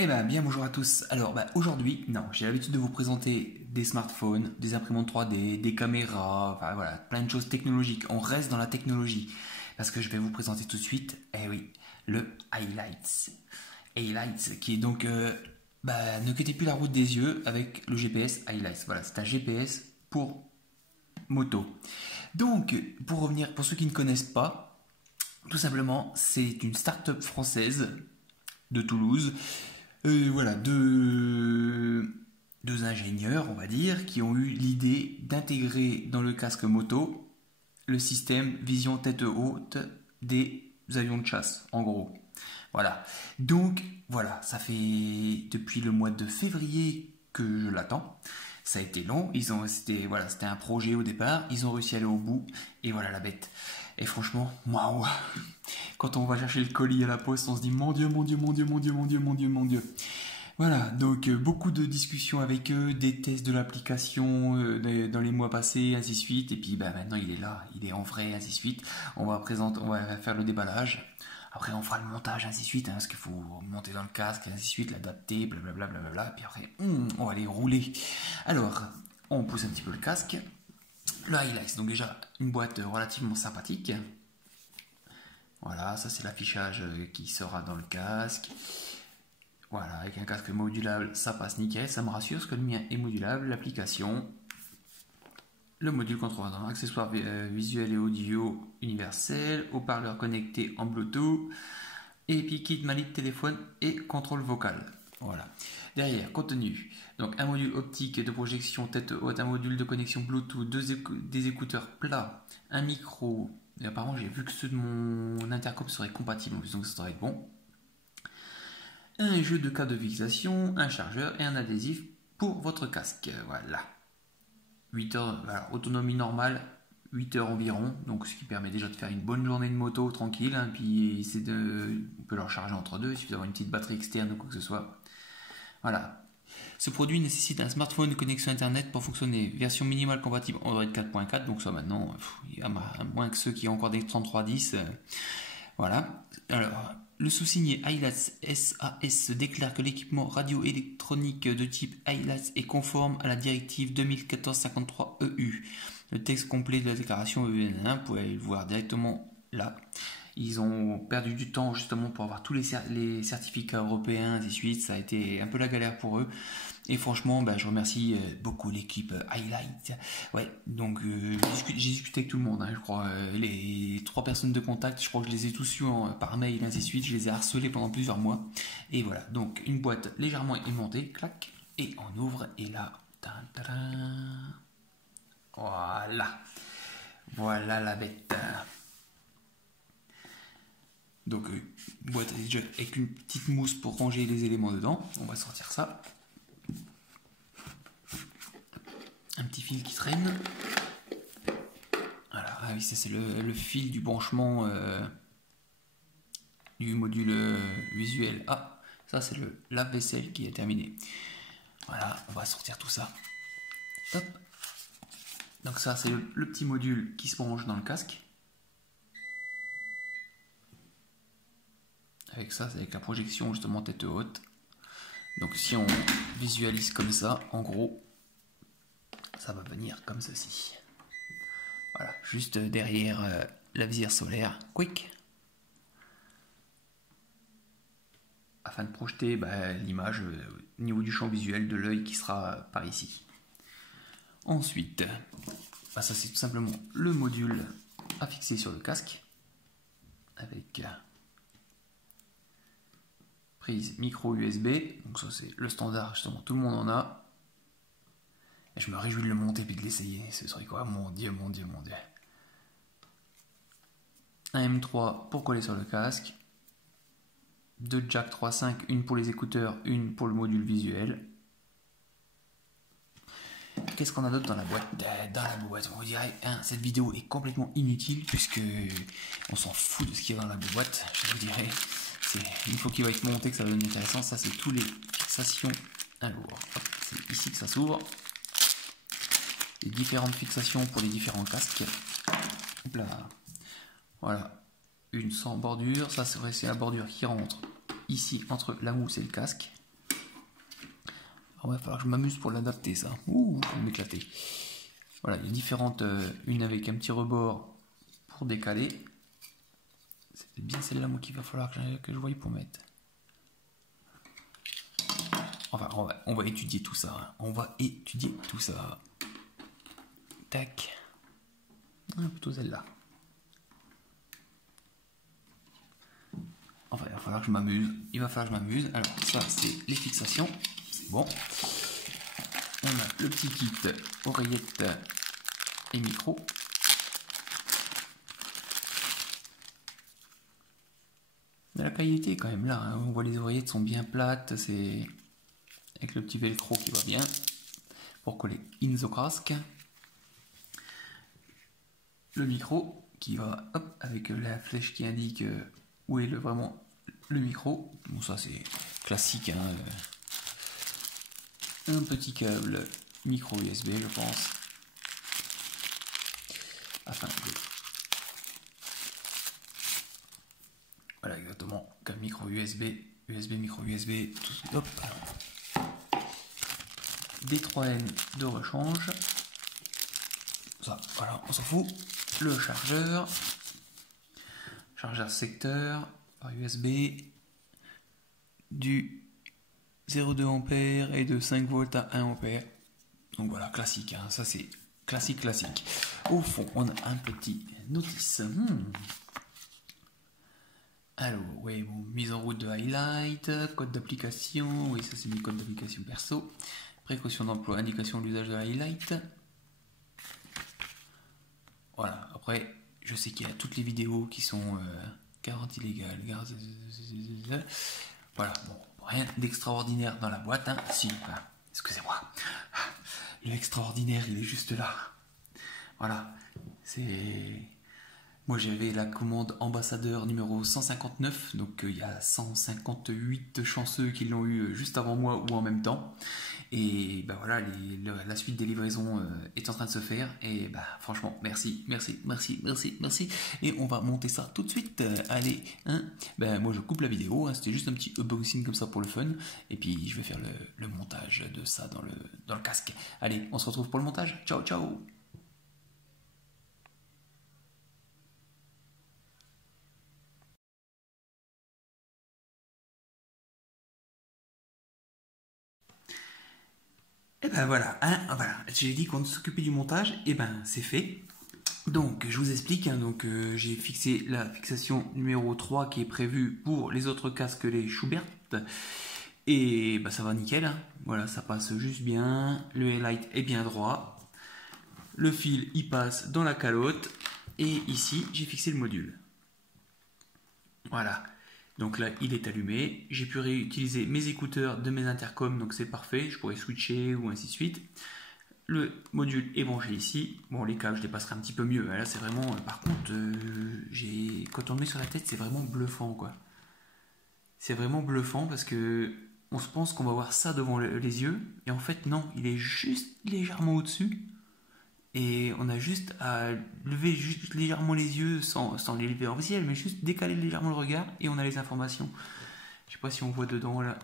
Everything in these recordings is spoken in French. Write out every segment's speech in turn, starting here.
Eh ben, bien bonjour à tous. Alors, aujourd'hui, non, j'ai l'habitude de vous présenter des smartphones, des imprimantes 3D, des caméras, enfin voilà, plein de choses technologiques. On reste dans la technologie. Parce que je vais vous présenter tout de suite, eh oui, le Highlights. Highlights, qui est donc, ne quittez plus la route des yeux avec le GPS Highlights. Voilà, c'est un GPS pour moto. Donc, pour revenir, pour ceux qui ne connaissent pas, tout simplement, c'est une start-up française de Toulouse. Voilà, deux ingénieurs, on va dire, qui ont eu l'idée d'intégrer dans le casque moto le système vision tête haute des avions de chasse, en gros. Voilà. Donc, voilà, ça fait depuis le mois de février que je l'attends. Ça a été long, c'était un projet au départ, ils ont réussi à aller au bout, et voilà la bête. Et franchement, waouh! Quand on va chercher le colis à la poste, on se dit mon Dieu, mon Dieu, mon Dieu, mon Dieu, mon Dieu, mon Dieu, mon Dieu. Voilà, donc beaucoup de discussions avec eux, des tests de l'application dans les mois passés, ainsi de suite. Et puis maintenant il est là, il est en vrai, ainsi de suite. On va faire le déballage. Après on fera le montage, ainsi de suite, parce qu'il faut monter dans le casque, ainsi de suite, l'adapter, blablabla, blablabla. Puis après, on va aller rouler. Alors, on pousse un petit peu le casque. Le Highlights, donc déjà une boîte relativement sympathique. Voilà, ça c'est l'affichage qui sera dans le casque. Voilà, avec un casque modulable, ça passe nickel, ça me rassure parce que le mien est modulable. L'application, le module contrôleur, accessoires visuel et audio universel, haut-parleur connecté en Bluetooth, et puis kit manette téléphone et contrôle vocal. Voilà. Derrière, contenu. Donc un module optique de projection tête haute, un module de connexion Bluetooth, des écouteurs plats, un micro. Et apparemment, j'ai vu que ceux de mon intercom seraient compatibles, donc ça devrait être bon. Un jeu de câble de fixation, un chargeur et un adhésif pour votre casque. Voilà. 8 heures, voilà, autonomie normale, 8 heures environ, donc ce qui permet déjà de faire une bonne journée de moto tranquille. Puis on peut le recharger entre deux, il suffit d'avoir une petite batterie externe ou quoi que ce soit. Voilà. Ce produit nécessite un smartphone de connexion internet pour fonctionner. Version minimale compatible Android 4.4, donc ça maintenant, à moins que ceux qui ont encore des 3310. Voilà. Alors, le sous-signé Highlights SAS déclare que l'équipement radioélectronique de type Highlights est conforme à la directive 2014-53-EU. Le texte complet de la déclaration EN1, vous pouvez le voir directement là. Ils ont perdu du temps justement pour avoir tous les certificats européens, ainsi de suite. Ça a été un peu la galère pour eux. Et franchement, je remercie beaucoup l'équipe Highlight. Ouais, donc j'ai discuté avec tout le monde, je crois. Les 3 personnes de contact, je crois que je les ai tous eus par mail, ainsi de suite. Je les ai harcelés pendant plusieurs mois. Et voilà, donc une boîte légèrement aimantée, clac, et on ouvre, et là, voilà. Voilà la bête. Donc, boîte avec une petite mousse pour ranger les éléments dedans. On va sortir ça. Un petit fil qui traîne. Voilà, ah oui, ça c'est le fil du branchement du module visuel. Ah, ça c'est le lave-vaisselle qui est terminé. Voilà, on va sortir tout ça. Hop. Donc ça c'est le petit module qui se branche dans le casque. Avec ça, c'est avec la projection justement tête haute. Donc si on visualise comme ça, en gros, ça va venir comme ceci. Voilà, juste derrière la visière solaire, quick. Afin de projeter l'image au niveau du champ visuel de l'œil qui sera par ici. Ensuite, ça c'est tout simplement le module à fixer sur le casque. Avec prise micro USB, donc ça c'est le standard, justement tout le monde en a. Et je me réjouis de le monter puis de l'essayer, ce serait quoi? Mon Dieu, mon Dieu, mon Dieu. Un M3 pour coller sur le casque. 2 jack 3.5, une pour les écouteurs, une pour le module visuel. Qu'est-ce qu'on a d'autre dans la boîte? Dans la boîte, on vous dirait, cette vidéo est complètement inutile puisque on s'en fout de ce qu'il y a dans la boîte, je vous dirais. Une fois qu'il va être monté que ça va devenir intéressant. Ça c'est tous les fixations. Alors, c'est ici que ça s'ouvre. Les différentes fixations pour les différents casques. Hop là. Voilà, une sans bordure. Ça c'est vrai, c'est la bordure qui rentre ici entre la mousse et le casque. Ah ouais, il va falloir que je m'amuse pour l'adapter ça. Ouh, je vais m'éclater. Voilà, il y a différentes, une avec un petit rebord pour décaler. C'est bien celle-là moi qu'il va falloir que je voie pour mettre. Enfin, on va étudier tout ça. Hein. On va étudier tout ça. Tac. Ah, plutôt celle-là. Enfin, il va falloir que je m'amuse. Il va falloir que je m'amuse. Alors, ça, c'est les fixations. C'est bon. On a le petit kit oreillette et micro. Mais la qualité est quand même là. Hein. On voit les oreillettes sont bien plates. C'est avec le petit velcro qui va bien pour coller in the casque. Le micro qui va hop, avec la flèche qui indique où est vraiment le micro. Bon, ça c'est classique. Hein. Un petit câble micro USB, je pense. Afin de... Voilà, exactement. Câble micro USB, micro USB, tout hop. Des 3N de rechange. Ça, voilà, on s'en fout. Le chargeur. Chargeur secteur par USB. Du 0,2 A et de 5 volts à 1 A. Donc voilà, classique, hein, ça c'est classique. Au fond, on a un petit notice. Alors, oui, bon, mise en route de highlight, code d'application, oui, ça c'est du code d'application perso. Précaution d'emploi, indication de l'usage de highlight. Voilà, après, je sais qu'il y a toutes les vidéos qui sont garantie légale. Voilà, bon, rien d'extraordinaire dans la boîte, hein. Si, enfin, excusez-moi. Le extraordinaire, il est juste là. Voilà, c'est... Moi j'avais la commande ambassadeur numéro 159, donc il y a 158 chanceux qui l'ont eu juste avant moi ou en même temps. Et ben voilà, la suite des livraisons est en train de se faire. Et ben franchement, merci. Et on va monter ça tout de suite. Allez, hein. Ben moi je coupe la vidéo, hein. C'était juste un petit unboxing comme ça pour le fun. Et puis je vais faire le montage de ça dans le casque. Allez, on se retrouve pour le montage. Ciao, ciao. Et ben voilà, hein, voilà. J'ai dit qu'on s'occupait du montage, et ben c'est fait. Donc je vous explique, hein, donc j'ai fixé la fixation numéro 3 qui est prévue pour les autres casques, les Schubert. Et ben ça va nickel, hein. Voilà, ça passe juste bien, le highlight est bien droit, le fil il passe dans la calotte, et ici j'ai fixé le module. Voilà. Donc là, il est allumé. J'ai pu réutiliser mes écouteurs de mes intercoms, donc c'est parfait. Je pourrais switcher ou ainsi de suite. Le module est branché ici. Bon, les câbles, je les passerai un petit peu mieux. Là, c'est vraiment... par contre, quand on le met sur la tête, c'est vraiment bluffant, quoi. C'est vraiment bluffant parce que on se pense qu'on va voir ça devant les yeux. Et en fait, non. Il est juste légèrement au-dessus. Et on a juste à lever juste légèrement les yeux, sans les lever en ciel, mais juste décaler légèrement le regard et on a les informations. Je sais pas si on voit dedans là.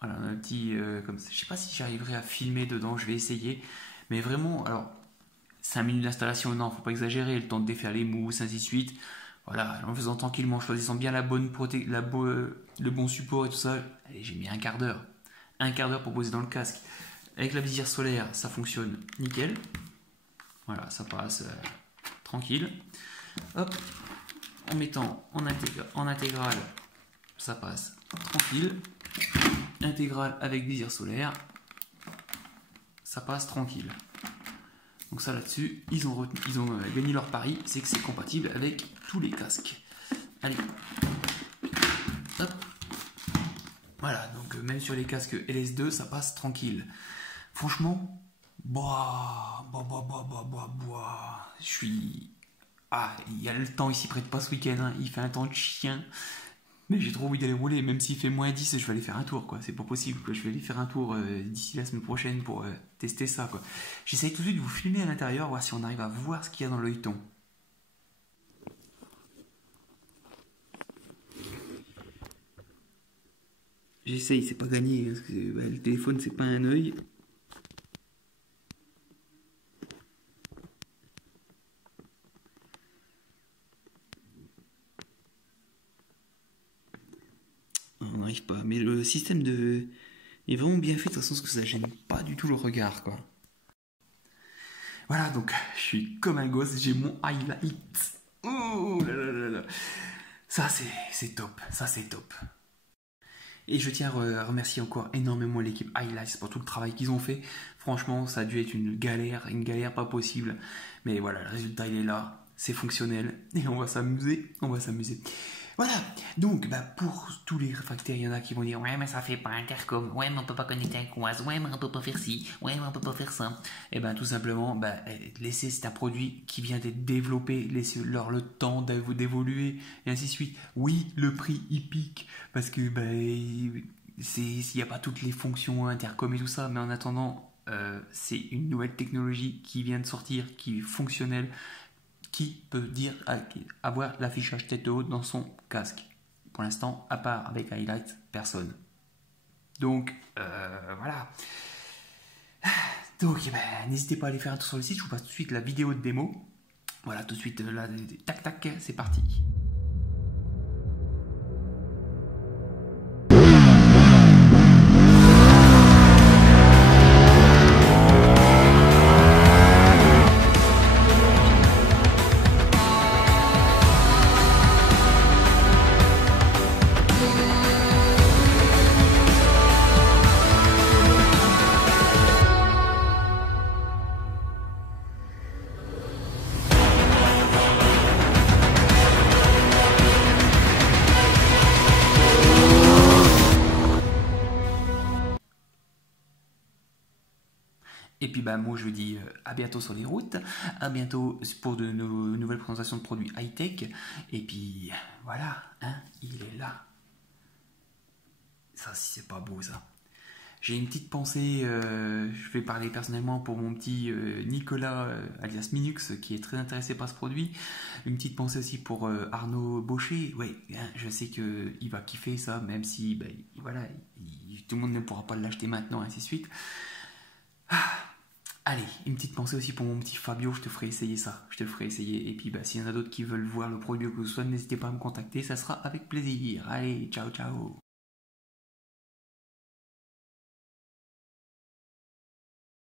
Voilà, on a un petit comme ça. Je sais pas si j'arriverai à filmer dedans, je vais essayer. Mais vraiment, alors 5 minutes d'installation, non, faut pas exagérer, le temps de défaire les mousses, ainsi de suite. Voilà, en faisant tranquillement, en choisissant bien la bonne le bon support et tout ça. Allez, j'ai mis un quart d'heure. Un quart d'heure pour poser dans le casque. Avec la visière solaire, ça fonctionne nickel. Voilà, ça passe tranquille. Hop, en mettant en intégrale, ça passe tranquille. Intégrale avec visière solaire, ça passe tranquille. Donc ça là-dessus, ils ont gagné leur pari, c'est que c'est compatible avec tous les casques. Allez, hop. Voilà, donc même sur les casques LS2, ça passe tranquille. Franchement, je suis... Ah, il y a le temps ici près de pas ce week-end, hein. Il fait un temps de chien. Mais j'ai trop envie d'aller rouler, même s'il fait moins 10, je vais aller faire un tour, quoi. C'est pas possible, quoi. Je vais aller faire un tour d'ici la semaine prochaine pour tester ça, quoi. J'essaye tout de suite de vous filmer à l'intérieur, voir si on arrive à voir ce qu'il y a dans l'œilleton. J'essaye, c'est pas gagné, parce que le téléphone c'est pas un œil. On n'arrive pas, mais le système est vraiment bien fait de toute façon, parce que ça gêne pas du tout le regard, quoi. Voilà, donc je suis comme un gosse, j'ai mon highlight. Oh là là là là. Ça c'est top, ça c'est top. Et je tiens à remercier encore énormément l'équipe Highlights pour tout le travail qu'ils ont fait. Franchement, ça a dû être une galère pas possible. Mais voilà, le résultat il est là, c'est fonctionnel et on va s'amuser, on va s'amuser. Voilà, donc pour tous les réfractaires, il y en a qui vont dire ouais mais ça fait pas intercom, ouais mais on peut pas connecter un coise, ouais mais on peut pas faire ci, ouais mais on peut pas faire ça. Et tout simplement, laissez, c'est un produit qui vient d'être développé, laissez-leur le temps d'évoluer et ainsi de suite. Oui, le prix il pique parce que s'il n'y a pas toutes les fonctions intercom et tout ça, mais en attendant, c'est une nouvelle technologie qui vient de sortir, qui est fonctionnelle. Qui peut dire avoir l'affichage tête haute dans son casque? Pour l'instant, à part avec Highlight, personne. Donc, voilà. Donc, n'hésitez pas à aller faire un tour sur le site. Je vous passe tout de suite la vidéo de démo. Voilà, tout de suite, là, tac, tac, c'est parti. Et puis moi je vous dis à bientôt sur les routes, à bientôt pour de nouvelles présentations de produits high-tech. Et puis voilà, hein, il est là. Ça c'est pas beau ça. J'ai une petite pensée, je vais parler personnellement pour mon petit Nicolas alias Minux qui est très intéressé par ce produit. Une petite pensée aussi pour Arnaud Baucher. Oui, hein, je sais qu'il va kiffer ça, même si voilà, tout le monde ne pourra pas l'acheter maintenant, ainsi de suite. Allez, une petite pensée aussi pour mon petit Fabio, je te ferai essayer ça, je te le ferai essayer. Et puis s'il y en a d'autres qui veulent voir le produit ou que ce soit, n'hésitez pas à me contacter, ça sera avec plaisir. Allez, ciao ciao.